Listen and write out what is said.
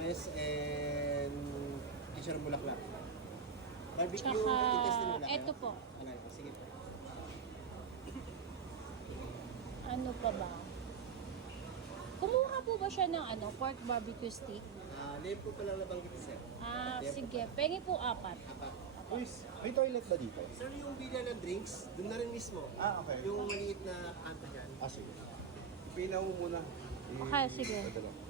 langis and chicharon bulaklak. Barbecue, Tsaka, ititest din muna kayo. eto po. Ano, sige po. Ano pa ba? Kumuha po ba siya ng pork barbecue stick? Name po pala nabanggit sir. Sige. Pengi po 4. Apat. Uy, may toilet ba dito? Sir, yung bilya ng drinks, doon na rin mismo. Okay. Yung maliit na kanta yan. Sige. Pinaw mo muna. Okay, sige. Ito lang.